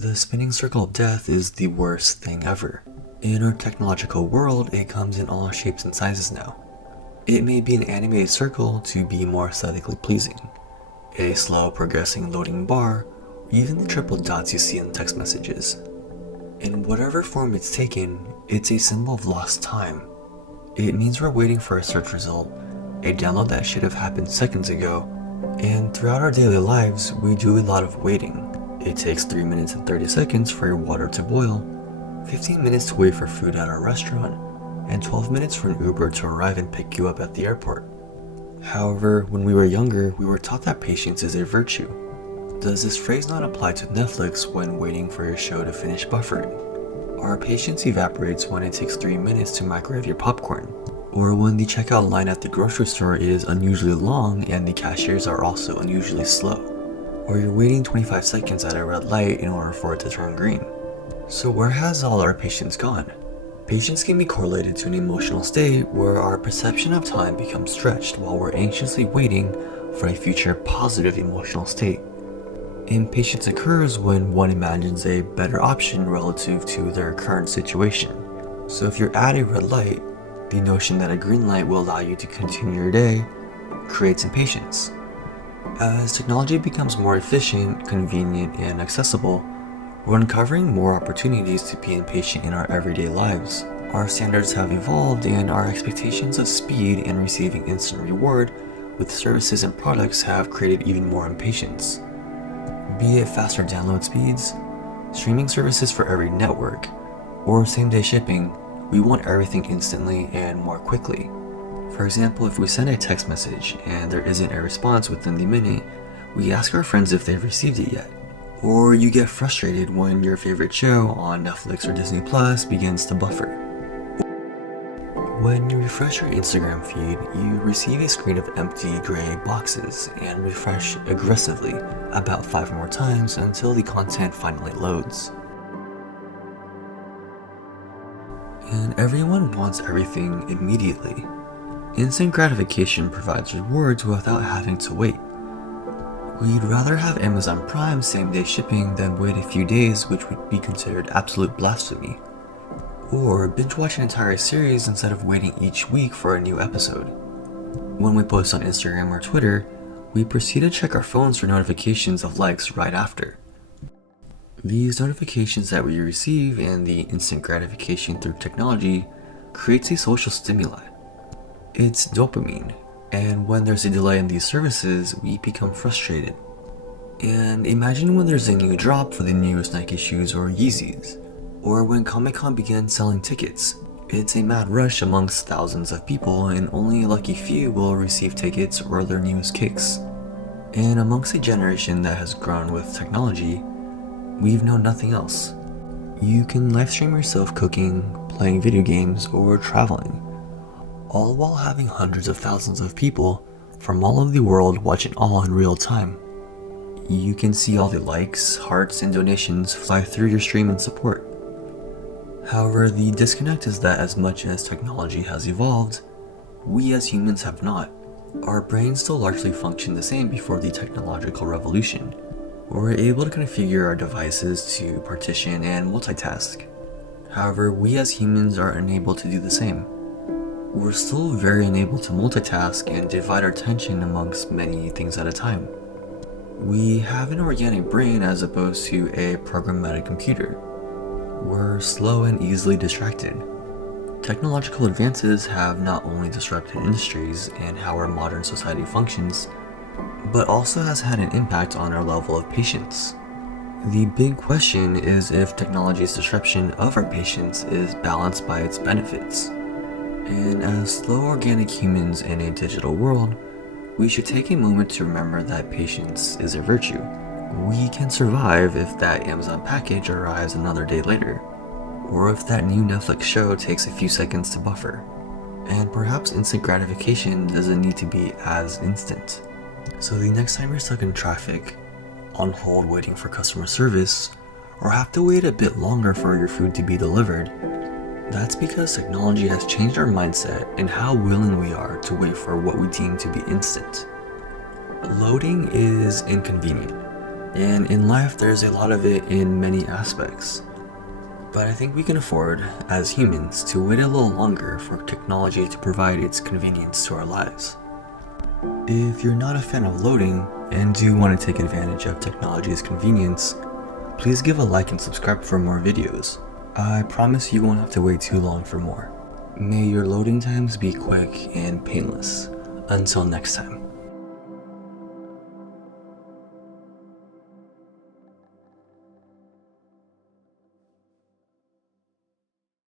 The spinning circle of death is the worst thing ever. In our technological world, it comes in all shapes and sizes now. It may be an animated circle to be more aesthetically pleasing, a slow progressing loading bar, or even the triple dots you see in text messages. In whatever form it's taken, it's a symbol of lost time. It means we're waiting for a search result, a download that should have happened seconds ago, and throughout our daily lives, we do a lot of waiting. It takes 3 minutes and 30 seconds for your water to boil, 15 minutes to wait for food at our restaurant, and 12 minutes for an Uber to arrive and pick you up at the airport. However, when we were younger, we were taught that patience is a virtue. Does this phrase not apply to Netflix when waiting for your show to finish buffering? Our patience evaporates when it takes 3 minutes to microwave your popcorn, or when the checkout line at the grocery store is unusually long and the cashiers are also unusually slow, or you're waiting 25 seconds at a red light in order for it to turn green. So where has all our patience gone? Patience can be correlated to an emotional state where our perception of time becomes stretched while we're anxiously waiting for a future positive emotional state. Impatience occurs when one imagines a better option relative to their current situation. So if you're at a red light, the notion that a green light will allow you to continue your day creates impatience. As technology becomes more efficient, convenient, and accessible, we're uncovering more opportunities to be impatient in our everyday lives. Our standards have evolved and our expectations of speed and receiving instant reward with services and products have created even more impatience. Be it faster download speeds, streaming services for every network, or same-day shipping, we want everything instantly and more quickly. For example, if we send a text message and there isn't a response within the minute, we ask our friends if they've received it yet. Or you get frustrated when your favorite show on Netflix or Disney Plus begins to buffer. When you refresh your Instagram feed, you receive a screen of empty gray boxes and refresh aggressively about 5 more times until the content finally loads. And everyone wants everything immediately. Instant gratification provides rewards without having to wait. We'd rather have Amazon Prime same-day shipping than wait a few days, which would be considered absolute blasphemy. Or binge watch an entire series instead of waiting each week for a new episode. When we post on Instagram or Twitter, we proceed to check our phones for notifications of likes right after. These notifications that we receive and the instant gratification through technology creates a social stimuli. It's dopamine, and when there's a delay in these services, we become frustrated. And imagine when there's a new drop for the newest Nike shoes or Yeezys, or when Comic-Con begins selling tickets. It's a mad rush amongst thousands of people and only a lucky few will receive tickets or their newest kicks. And amongst a generation that has grown with technology, we've known nothing else. You can live stream yourself cooking, playing video games, or traveling, all while having hundreds of thousands of people from all over the world watching all in real time. You can see all the likes, hearts, and donations fly through your stream and support. However, the disconnect is that as much as technology has evolved, we as humans have not. Our brains still largely function the same before the technological revolution. We're able to configure our devices to partition and multitask. However, we as humans are unable to do the same. We're still very unable to multitask and divide our attention amongst many things at a time. We have an organic brain as opposed to a programmatic computer. We're slow and easily distracted. Technological advances have not only disrupted industries and how our modern society functions, but also has had an impact on our level of patience. The big question is if technology's disruption of our patience is balanced by its benefits. And as slow organic humans in a digital world, we should take a moment to remember that patience is a virtue. We can survive if that Amazon package arrives another day later, or if that new Netflix show takes a few seconds to buffer. And perhaps instant gratification doesn't need to be as instant. So the next time you're stuck in traffic, on hold waiting for customer service, or have to wait a bit longer for your food to be delivered, that's because technology has changed our mindset and how willing we are to wait for what we deem to be instant. Loading is inconvenient. And in life, there's a lot of it in many aspects. But I think we can afford, as humans, to wait a little longer for technology to provide its convenience to our lives. If you're not a fan of loading and do want to take advantage of technology's convenience, please give a like and subscribe for more videos. I promise you won't have to wait too long for more. May your loading times be quick and painless. Until next time.